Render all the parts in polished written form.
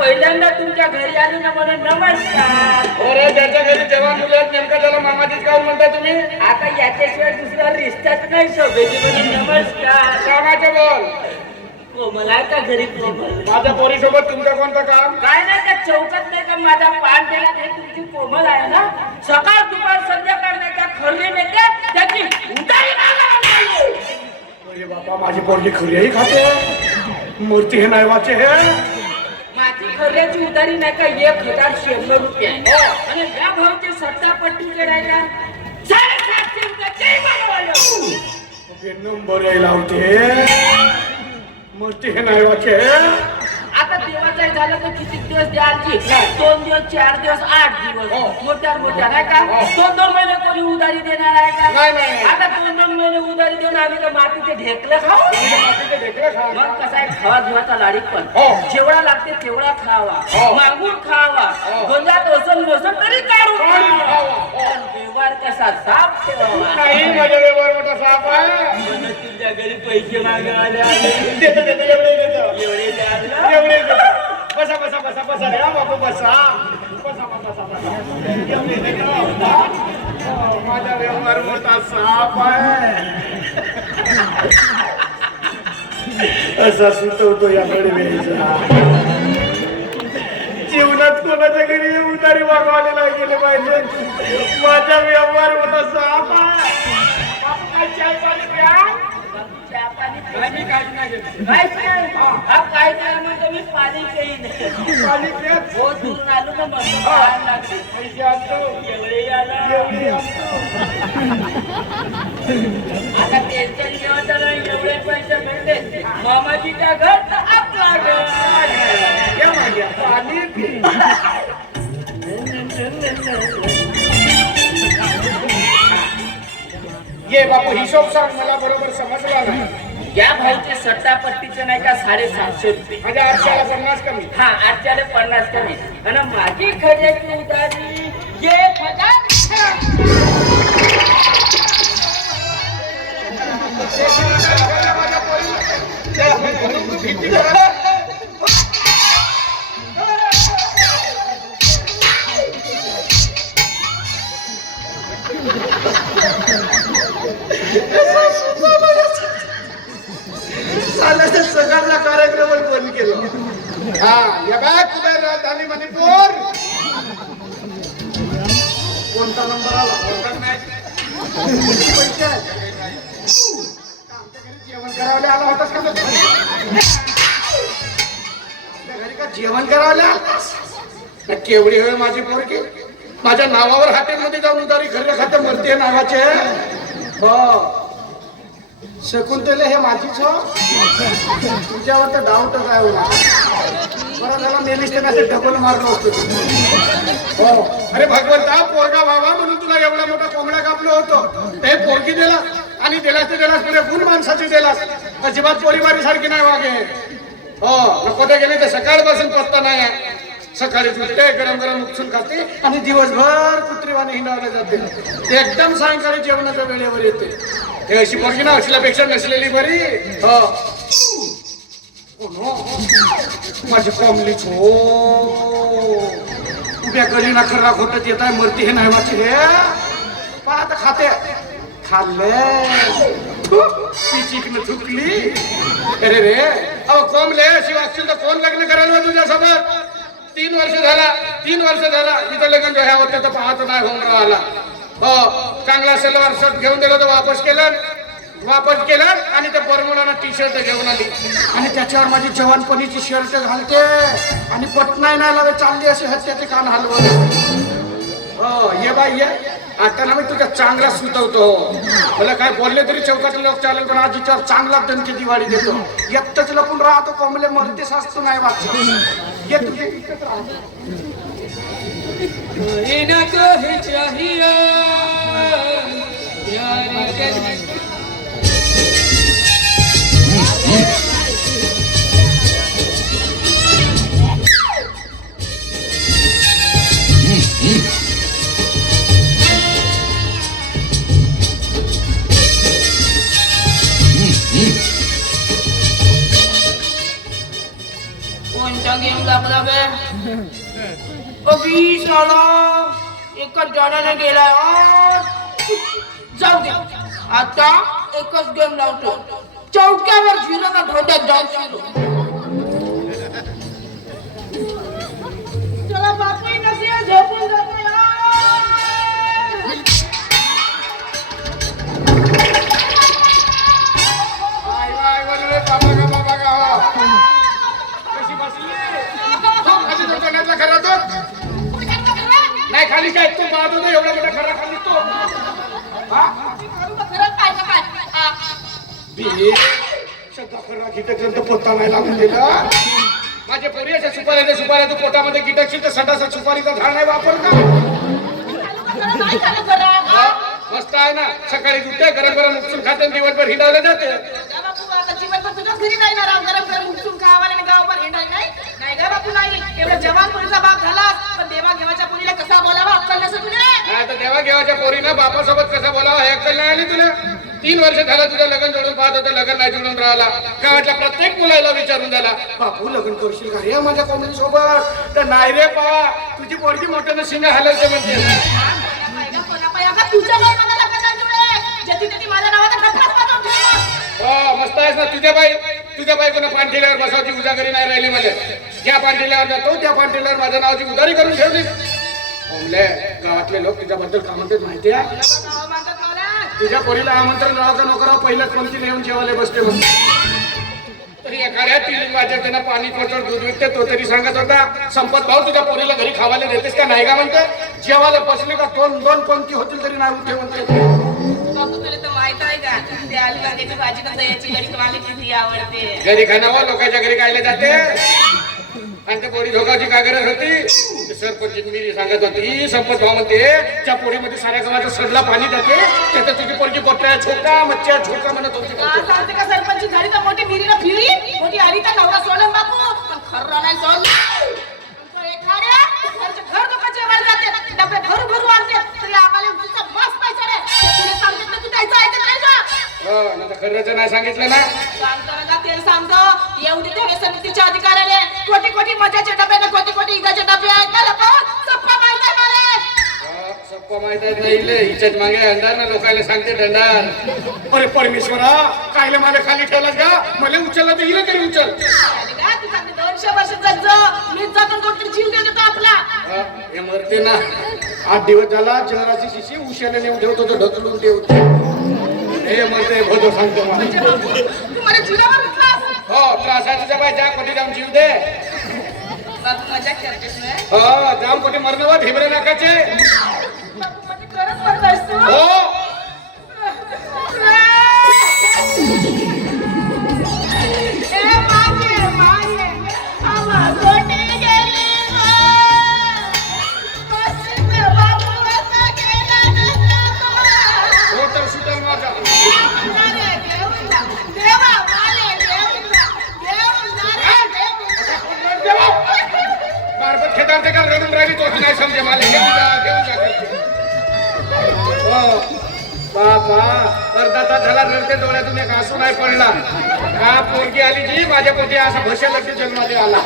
पहिल्यांदा तुमच्या घरी आलो ना म्हणून नमस्कार. अरे ज्याच्या घरी जेव्हा मुलं आहेत नेमका त्याला मामाजीच काऊन म्हणता तुम्ही? आता याच्याशिवाय दुसरा रिश्ताच नाही शोभेची म्हणून नमस्कार. कामाचे बोल. कोमल आहे का घरी कोमल? माझ्या पोरीसोबत तुमचं कोणतं काम? काय नाही त्या चौकात नाही का माझा पान दिला हे तुमची कोमल आहे ना. सकाळ दुपार संध्याकाळ नाही का खरली नेते त्याची उतारी नाही. अरे बापा माझी पोरगी खरी खाते. मूर्ती हे नाही वाचे हे. माझी खर्याची उतारी नाही का 1,100 रुपये आणि या भाऊची सत्तापट्टीचे नाही का 750 रुपये बनवलं. नंबर लावते. मूर्ती हे नाही वाचे. आता देवाचं झालं तर किती दिवस द्यायची? 2 दिवस 4 दिवस 8 दिवस मोठ्या मोठ्या नाही का 2-2 महिने कोणी उधारी देणार आहे का? नाही. आता 2-2 महिने उधारी देऊन आम्ही तर मातीचे ढेकलं खाऊ. मग कसा आहे खावा घेवाचा लाडीक पण जेवढा लागते तेवढा खावा मागून खावा गोंजात ओसन मोसन तरी काढून पण व्यवहार कसा साफ ठेवावा. नाही माझ्या व्यवहार मोठा साप आहे. तुझ्या घरी पैसे मागायला देतो एवढे द्यायला बसा बसा बसा बसा रे बाबू बसा बसा बसा बसा. माझा व्यवहार मोठा साप आहे. असा सुचवतो याकडे वेळेचा. जीवनात कोणाच्या घरी उधारी मागवाले नाही गेले पाहिजे. माझा व्यवहार मोठा साप आहे. बापू काय चाय पाणी प्या. पाणी म्हणतो मी पाणी पेईन. पाणी प्या. हो दूर आलो ना मग पैसे आणतो. एवढे आला आता टेन्शन घेऊन एवढे पैसे मिळते. मामाजीच्या घर तर आपला घर. या माझ्या पाणी पी. ये बापू हिशोब सांग मला बरोबर समजला नाही. या भाऊचे सट्टापट्टीचे नाही का 750 रुपये. माझ्या 850 कमी. हा 850 कमी आणि माझी खर्याची उधारी 1,000. सगळ्यांना कार्यक्रम बंद केला. हा या बाय कुबेर राजधानी मणिपूर. कोणता नंबर आला? पैसे आमच्या घरी जेवण करायला आला होतास का? आमच्या घरी का जेवण करायला आलास? केवढी होय माझी पोरगी. माझ्या नावावर हॉटेलमध्ये जाऊन उधारी खरे खाते मरते नावाचे. हो शकुंतले हे माझीच हो. तुझ्यावर तर डाऊटच आहे हो. बरं झाला मेलीस ते ढकल मारलं असतं. हो अरे भगवंता पोरगा व्हावा म्हणून तुला एवढा मोठा कोंबडा कापलं होतं. ते पोरगी दिला आणि दिलास ते दिलास म्हणजे गुण माणसाची दिलास. अजिबात पोरीबारी सारखी नाही वागे. हो नको ते गेले तर सकाळपासून पत्ता नाही. सकाळी उठते गरम गरम उपसून खाते आणि दिवसभर कुत्रीवाने हिंडावले जाते. ते एकदम सायंकाळी जेवणाच्या वेळेवर येते. हे अशी पोरगी ना असल्यापेक्षा नसलेली बरी. माझी कॉमलीच हो. उभ्या गलीना खर्रा खोटत येत आहे मरती हे नाही वाचे हे. पण आता खाते खाल्ले पिचीकनं थुकली. अरे रे अहो कोंबले अशी वागशील तर कोण लग्न करायला तुझ्यासोबत? 3 वर्ष झाला इथं लग्न जो ह्या होतं तर पाहतो नाही होऊन राहिला. हो चांगला सलवार शर्ट घेऊन दिलं तर वापस केलं आणि त्या बरमुडाना टी शर्ट घेऊन आली आणि त्याच्यावर माझी जवानपणीची शर्ट घालते आणि पटनाय नाही लावे चांगली अशी हत्याचे कान हलवत. हो ये बाई ये आता ना मी तुझ्या चांगला सुतवतो. मला काय बोलले तरी चौकातले लोक चालेल पण आज विचार चांगला दणकी दिवाळी देतो. एकटंच लपून राहतो कोंबले मरते साचतो नाही वाचतो. ये तुझे इकडेच राहतो. कोणत्या गेम लागला बे अभी साला एकच जणाने गेलाय जाऊ दे आता एकच गेम लावतो चौक्यावर झिरो का ढोट्यात जाऊन शिरो चला बापू कसे झोपून जातो नाही खाली काय तो बाद होतो एवढा मोठा खरा खाली तो कीटक पोता नाही लागून दिला माझ्या पोरीच्या सुपाऱ्या तू पोटामध्ये कीटक सटासा सुपारीचा झाड नाही वापर का मस्त आहे ना सकाळी उठते गरम गरम उपसून खाते दिवसभर हिंडावले जाते देवा घेवाच्या पोरीनं बापासोबत कसा बोलावा हे अक्कल नाही आली तुला 3 वर्ष झालं तुझं लग्न जोडून पाहत होतं लग्न नाही जोडून राहिला गावातल्या प्रत्येक मुलाला विचारून झाला बापू लग्न करशील का रे माझ्या कॉमेडी सोबत तर नाही रे पा तुझी पोरगी मोठ्यानं शिंग हलवते म्हणते मस्त आहेस ना तुझ्या बायकोनं पाणठेल्यावर बसावची उजागरी नाही राहिली मला ज्या पाणठेल्यावर जातो त्या पाणठेल्यावर माझ्या नावाची उधारी करून ठेवली ओमले गावातले लोक तुझ्याबद्दल का म्हणतात माहिती आहे तुझ्या पोरीला आमंत्रण राहायचं नोकराव पहिल्याच पंक्तीने येऊन जेवायला बसते म्हणते तरी एखाद्या 3 वाजता त्यांना पाणी पोचवून दूध विकते तो तरी सांगत होता संपत भाऊ तुझ्या पोरीला घरी खावायला देतेस का नाही का म्हणते जेवायला बसले का 2 पंक्ती होतील तरी नाही उठे म्हणते माहित आहे का ते आलू वांग्याची भाजी कसं याची गडी तुम्हाला किती आवडते घरी खाण्यावर लोकांच्या घरी खायला जाते आणि त्या पोरी धोकाची काय गरज होती सरपंच मी सांगत होती संपत भाव म्हणते त्या पोरीमध्ये साऱ्या गावाचं सडला पाणी जाते त्याचं तुझी पोरगी बोट्या छोका मच्छ्या छोका म्हणत होती सांगते का सरपंच झाली तर मोठी विहिरीला फिरी मोठी आली तर नवरा सोडून बापू पण खरं नाही सोडलं घर दुखाचे वर जाते डबे भरू आणते तरी आम्हाला तुझा मस्त पैसा रे तुला सांगते ना तू द्यायचं ऐकत नाही जा ना खरंच नाही सांगितलं ना सांगतो ना ते सांगतो एवढी त्या समितीच्या अधिकाऱ्याने कोटी मजाचे डबे ना कोटी इजाचे डबे आहेत ना लपवून सप्पा माहित आहे मला सप्पा माहित आहे नाही हिच्याच मागे अंधार ना लोकांना सांगते दंडार अरे परमेश्वरा कायले मला खाली ठेवलास का मला उचलला तर हिला तरी उचल 200 वर्ष जगजो मी जातो कोणतरी जीव देतो आपला हे मरते ना 8 दिवस झाला जहराची शिशी उशाला नेऊन ठेवतो तो ढकलून ठेवतो हे मरते भोजो सांगतो तू मला जीवावर विश्वास हो त्रास आहे तुझ्या बाई जा कोटी जाऊन जीव दे बापू मजा करतेस ना हो जाऊन कोटी मरणवा भिबरे नाकाचे बापू म्हणजे खरंच पडतायस तू हो रडून राहिली तो नाही समजे मला घेऊन बापा अर्धा तास झाला रडते डोळ्यातून एक आसू नाही पडला हा पोरगी आली जी माझ्या पती असा भशा लक्ष जन्माला आला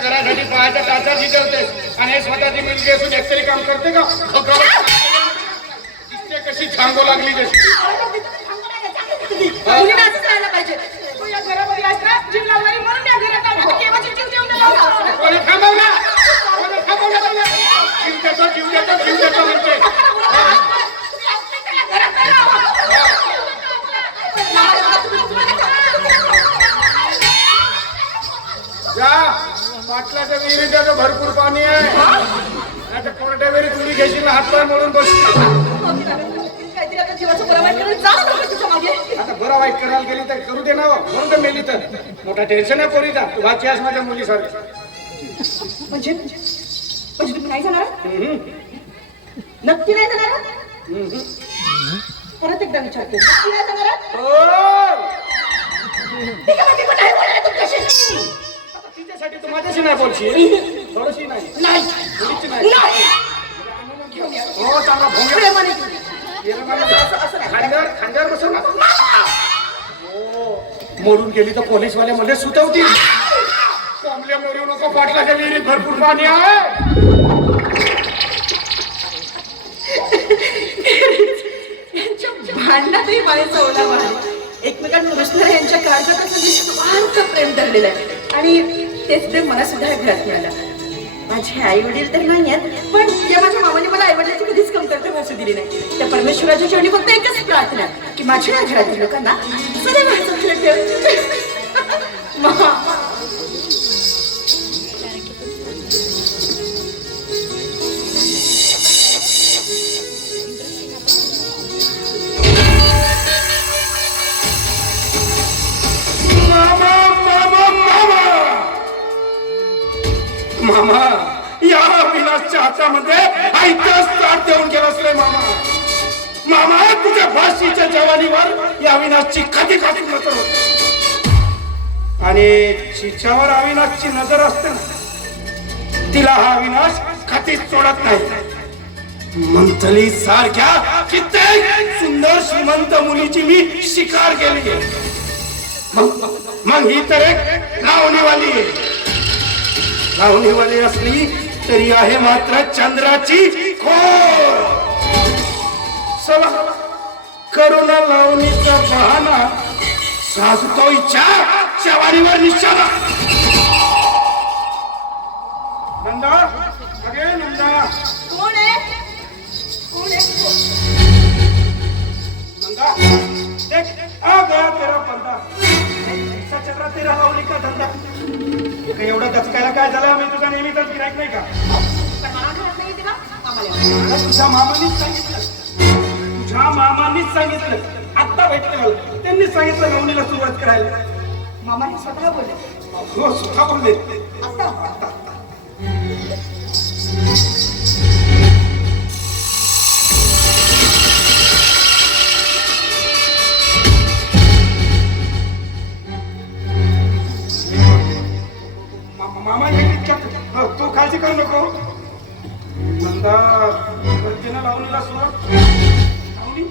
घरासाठी पाहायच्या ताचा जिजवतेस आणि स्वतःची मुलगी असून एकतरी काम करते का दिसते कशी छांगो लागली जशी जीव देतो म्हणते पाटलाच्या विहिरीत भरपूर पाणी आहे आता कोणत्या विहिरी तुरी घेशील हातपाय म्हणून बसली आता बरं वाईट करायला गेली तर करू दे ना म्हणून तर मेली तर मोठा टेन्शन आहे पोरी जा तू भाची आहेस माझ्या मुलीसारखी म्हणजे तुम्ही नाही जाणार नक्की नाही जाणार परत एकदा विचारते नक्की नाही जाणार त्याच्यासाठी तू माझ्याशी नाही बोलशील थोडीशी नाही नाही थोडीशी नाही नाही हो चांगला भोंगा प्रेमाने घेऊन या. खांद्यावर बसव ना हो मोडून गेली तर पोलीसवाले मध्ये सुतवतील कोंबल्या मोरू नको पाटलाच्या विहिरीत भरपूर पाणी आहे भांडणातही मायेचा ओलावा आहे. एकमेकांना रुसणाऱ्या यांच्या कार्यात असं निस्वार्थ प्रेम धरलेलं आहे आणि तेच प्रेम मला सुद्धा या घरात मिळालं. माझे आई वडील तर नाही आहेत पण या माझ्या मामाने मला आई वडिलांची कधीच कमतरता भासू दिली नाही. त्या परमेश्वराच्या चरणी फक्त एकच प्रार्थना की माझ्या या घरातील लोकांना सदैव हसत ठेव. मामा मामा या विनाशच्या हातामध्ये ऐकच ताट देऊन गेलास रे मामा मामा तुझ्या फाशीच्या जवानीवर या विनाशची कधी कधी नजर होती आणि जिच्यावर अविनाशची नजर असते ना तिला हा अविनाश कधीच सोडत नाही. मंथली सारख्या कित्येक सुंदर श्रीमंत मुलीची मी शिकार केली मग ही तर एक लावणीवाली आहे. लावणीवाली असली तरी आहे मात्र चंद्राची खोर. चला करुणा लावणीचा बहाना साजतोयच्या जवानीवर निशाणा. नंदा अगे नंदा कोण आहे कोण आहे नंदा देख आ गया तेरा बंदा ऐसा चल रहा तेरा लावणी का धंदा. काही एवढं दचकायला काय झालं मी तुझा नेहमीचाच गिरायक नाही का. तुझ्या मामानीच सांगितलं आत्ता भेटले मला त्यांनीच सांगितलं लावणीला सुरुवात करायला. मामाने स्वतः बोलले हो स्वतः बोलले आता मामा तू काळजी करू नको. नंदा तिनं लावणीला सुरुवात लावणी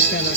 त्याला